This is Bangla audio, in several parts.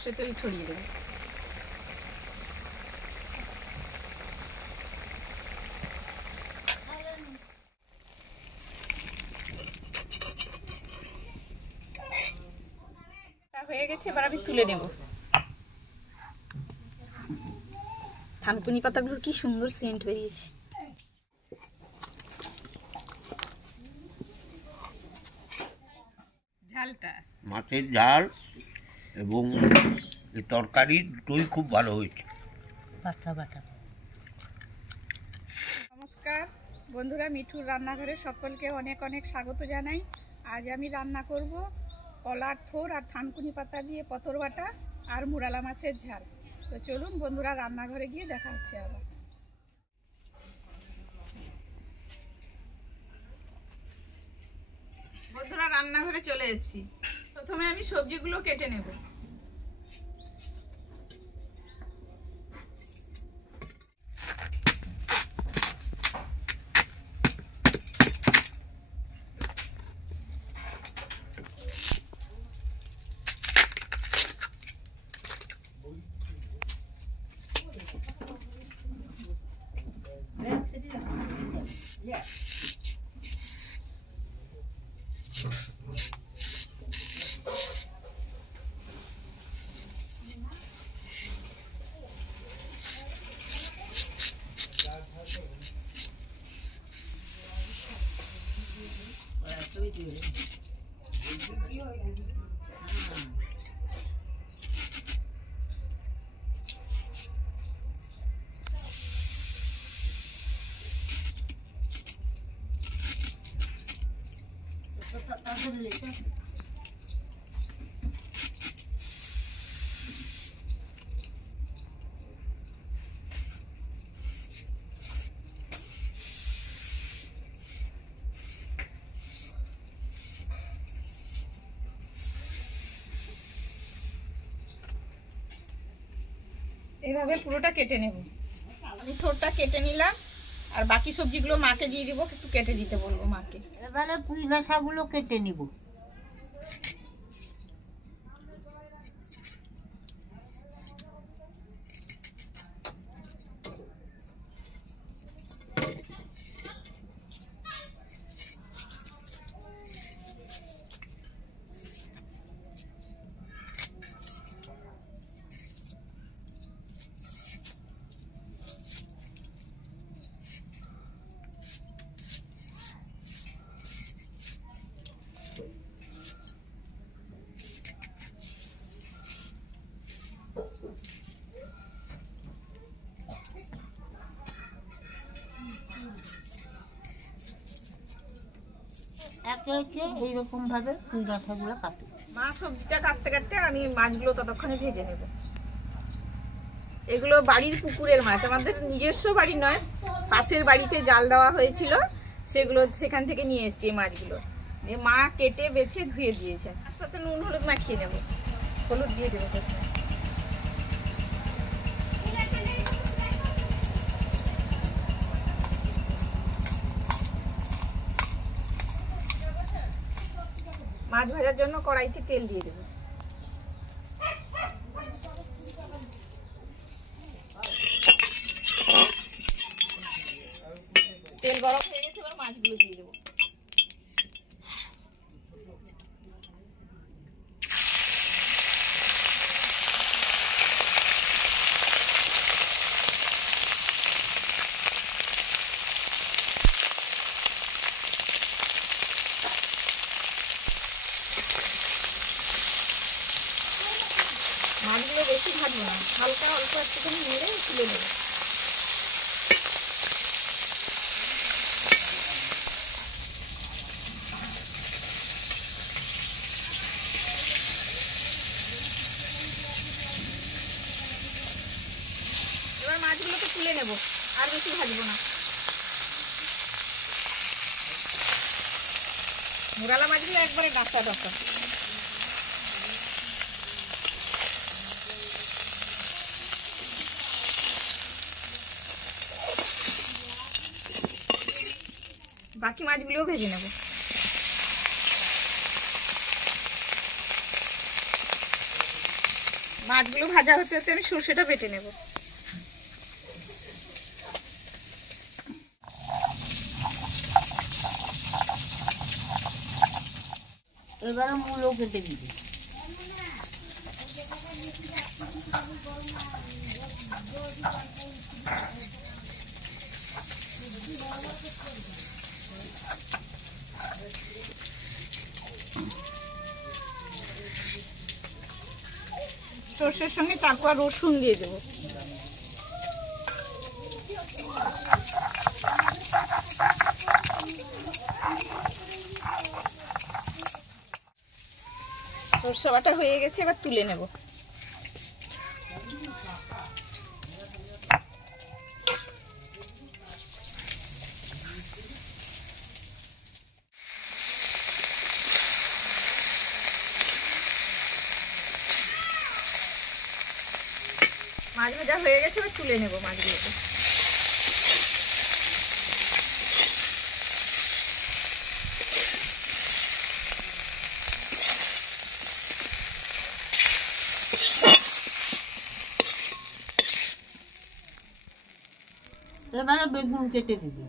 সর্ষের তেল ছড়িয়ে দেবো। হয়ে গেছে, এবার আমি তুলে নেব। থানকুনি পাতাগুলোর কি সুন্দর সেন্ট বেরিয়েছে। ঝালটা মাছের ঝাল এবং তরকারি দুটোই খুব ভালো হয়েছে। নমস্কার বন্ধুরা, মিঠুর রান্নাঘরে সকলকে অনেক অনেক স্বাগত জানাই। আজ আমি রান্না করব কলার থোর আর থানকুনি পাতা দিয়ে পতর বাটা আর মুরালা মাছের ঝাল। তো চলুন বন্ধুরা, রান্নাঘরে গিয়ে দেখা হচ্ছে আবার। বন্ধুরা, রান্নাঘরে চলে এসেছি। প্রথমে আমি সবজিগুলো কেটে নেব। এভাবে পুরোটা কেটে নেব। আমি থোরটা কেটে নিলাম, আর বাকি সবজিগুলো মাকে দিয়ে দিব, একটু কেটে দিতে বলবো মাকে। এবারে পুঁই শাকগুলো কেটে নিব। একে একে এইরকম ভাবে পুঁই শাকগুলো কাটে। মা সবজিটা কাটতে কাটতে আমি মাছগুলো ততক্ষণে ভেজে নেব। এগুলো বাড়ির পুকুরের মাছ, আমাদের নিজস্ব বাড়ি নয়, পাশের বাড়িতে জাল দেওয়া হয়েছিল, সেখান থেকে নিয়ে এসেছি এই মাছগুলো। মা কেটে বেছে ধুয়ে দিয়েছে। মাছটাতে নুন হলুদ মাখিয়ে নেব, হলুদ দিয়ে দেবো। মাছ ভাজার জন্য কড়াইতে তেল দিয়ে দেবো। তেল গরম হয়ে গেছে, এবার মাছগুলো দিয়ে দেবো। মাছগুলো বেশি ভাজবো না, হালকা অল্প একটুখানি নেড়ে তুলে নেবো। এবার মাছগুলোকে তুলে নেব, আর বেশি ভাজবো না। মুরালা মাছগুলো একবারে ডাঁচা ডাঁচা। বাকি মাছগুলোও ভেজে নেব। মাছগুলো ভাজা হতে হতে আমি সর্ষেটা বেটে নেব। এবারে মূলো কেটে দিবি। সর্ষের সঙ্গে 4 কোয়া রসুন দিয়ে দেবো। সর্ষে বাটা হয়ে গেছে, এবার তুলে নেব। মাছ ভাজা হয়ে গেছে, এবার তুলে নেব মাছগুলোকে। এবারে বেগুন কেটে দিবি।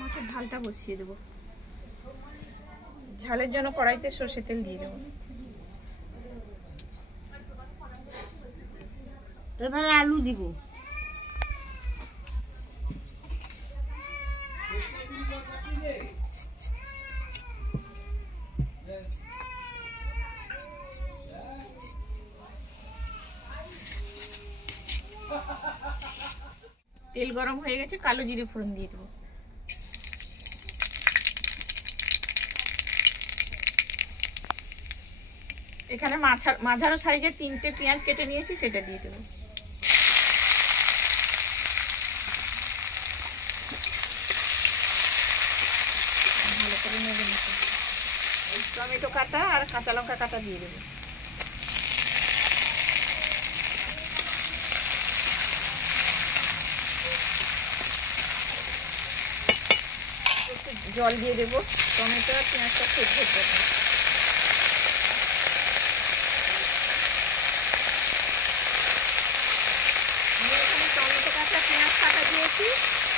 মাছের ঝালটা বসিয়ে দেবো। ঝালের জন্য কড়াইতে সর্ষে তেল দিয়ে দেবো। এবারে আলু দিব। তেল গরম হয়ে গেছে, কালো জিরে ফোড়ন দিয়ে দেবো। এখানে মাঝারো সাইজের 3টে পেঁয়াজ কেটে নিয়েছি, সেটা দিয়ে দেবো। ভালো করে নেড়ে নিতে। টমেটো কাটা আর কাঁচা লঙ্কা কাটা দিয়ে দেবো। একটু জল দিয়ে দেবো, টমেটো আর পেঁয়াজটা সেদ্ধ করবো।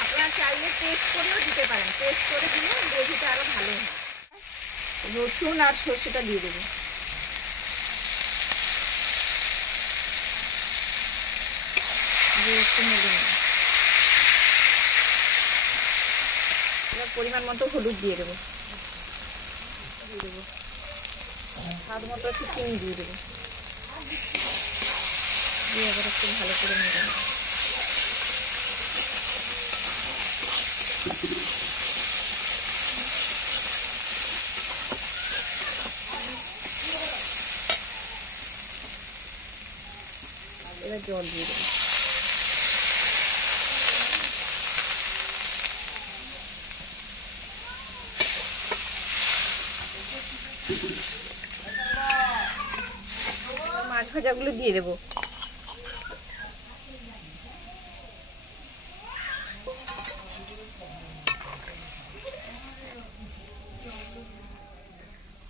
আপনারা চাইলে পেস্ট করেও দিতে পারেন, পেস্ট করে দিলে গ্রেভিটা আরো ভালো হয়। রসুন আর সর্ষেটা দিয়ে দেবো। এবার পরিমাণ মতো হলুদ দিয়ে দেবো। স্বাদ মতো একটু চিনি দিয়ে দেবো। দিয়ে এবার একটু ভালো করে নেড়ে নেবো। এবার জল দিয়ে দেবো। মাছ ভাজাগুলো দিয়ে দেবো।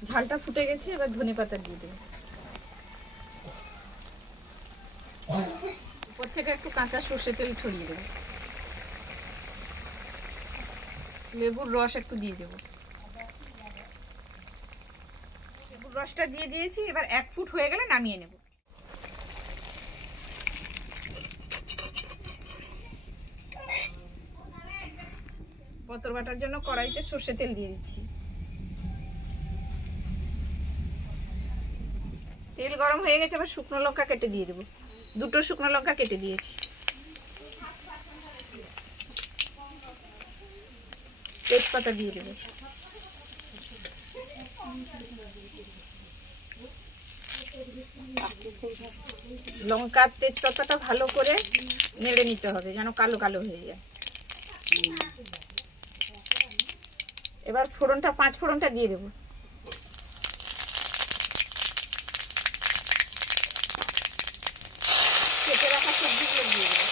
ঝালটা ফুটে গেছে, এবার ধনেপাতা দিয়ে দেবো। উপর থেকে একটু কাঁচা সর্ষে তেল ছড়িয়ে দেবো। লেবুর রস একটু দিয়ে দেবো। লেবুর রসটা দিয়ে দিয়েছি, এবার 1 ফুট হয়ে গেলে নামিয়ে নেব। পতর বাটার জন্য কড়াইতে সর্ষে তেল দিয়ে দিচ্ছি। তেল গরম হয়ে গেছে, এবার শুকনো লঙ্কা কেটে দিয়ে দেবো। 2টো শুকনো লঙ্কা কেটে দিয়েছি। তেজপাতা দিয়ে দেবো। লঙ্কা তেজপাতাটা ভালো করে নেড়ে নিতে হবে যেন কালো কালো হয়ে যায়। এবার ফোড়নটা 5 ফোড়নটা দিয়ে দেবো। কেটে রাখা সবজিগুলো দিয়ে দেবো।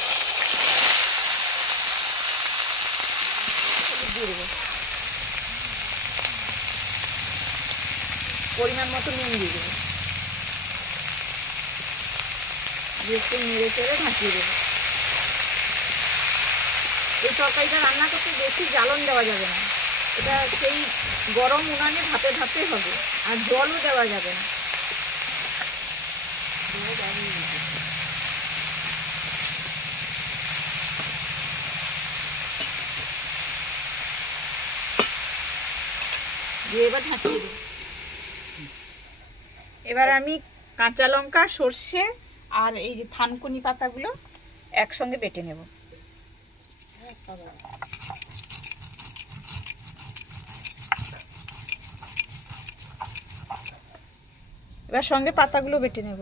দিয়ে দেবো পরিমাণ মতো নুন দিয়ে দেবো। দিয়ে একটু নেড়ে চেড়ে ঢাকিয়ে দেবো। এই তরকারিটা রান্না করতে বেশি জ্বালন দেওয়া যাবে না, এটা সেই গরম উনানে ধাপে ধাপে হবে, আর জলও দেওয়া যাবে না। দিয়ে এবার ঢাকিয়ে দেবো। এবার আমি কাঁচা লঙ্কা, সর্ষে আর এই যে থানকুনি পাতাগুলো একসঙ্গে বেটে নেব। এবার সঙ্গে পাতাগুলো বেটে নেব।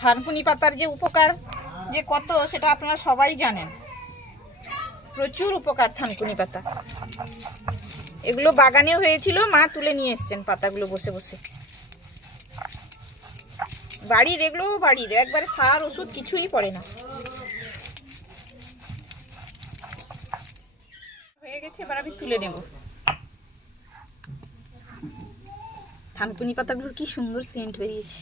থানকুনি পাতার যে উপকার যে কত সেটা আপনারা সবাই জানেন, প্রচুর উপকার থানকুনি পাতা। এগুলো বাগানে হয়েছিল, মা তুলে নিয়ে এসছেন পাতাগুলো বসে বসে। বাড়ির এগুলো বাড়ির, একবারে সার ওষুধ কিছুই পড়ে না। হয়ে গেছে, এবার আমি তুলে নেব। থানকুনি পাতাগুলোর কি সুন্দর সেন্ট বেরিয়েছে।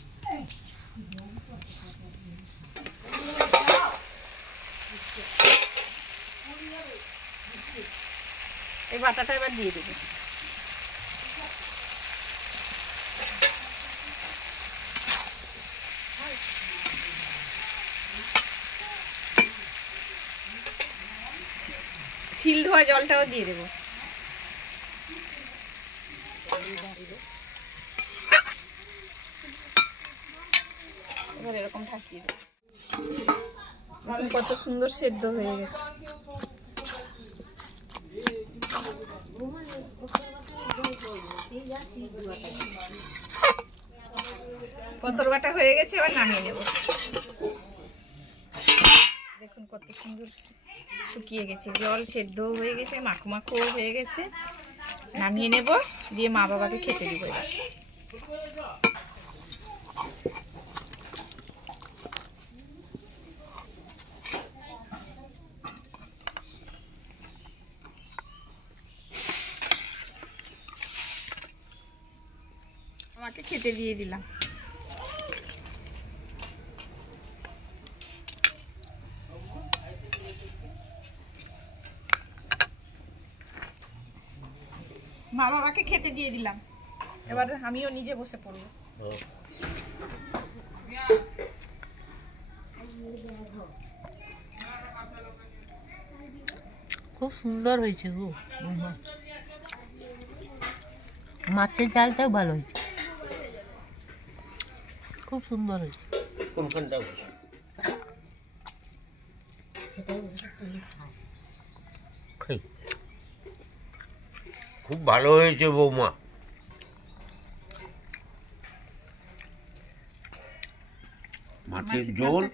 এই বাটাটা এবার দিয়ে দেবো। শিল ধোয়া জলটাও দিয়ে দেবো। এবার এরকম ঢাকিয়ে দেবো। কত সুন্দর সেদ্ধ হয়ে গেছে। পতর বাটা হয়ে গেছে, এবার নামিয়ে নেব। দেখুন কত সুন্দর শুকিয়ে গেছে, জল সেদ্ধ হয়ে গেছে, মাখো মাখো হয়ে গেছে। নামিয়ে নেব, দিয়ে মা বাবাকে খেতে দিব। আমাকে খেতে দিয়ে দিলাম। মা বাবাকে খেতে দিয়ে দিলাম, এবার আমিও নিজে বসে পড়বো। খুব সুন্দর হয়েছে গো, মাছের ঝালটাও ভালো হয়েছে, খুব সুন্দর হয়েছে। খুব ভালো হয়েছে বৌমা। মাছের ঝোল,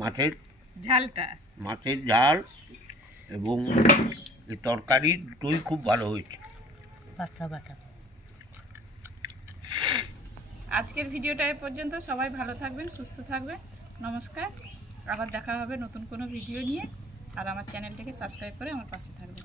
মাছের ঝাল এবং এই তরকারি দুটোই খুব ভালো হয়েছে। আজকের ভিডিওটা এ পর্যন্ত। সবাই ভালো থাকবেন, সুস্থ থাকবেন। নমস্কার, আবার দেখা হবে নতুন কোনো ভিডিও নিয়ে। আর আমার চ্যানেলটাকে সাবস্ক্রাইব করে আমার পাশে থাকবেন।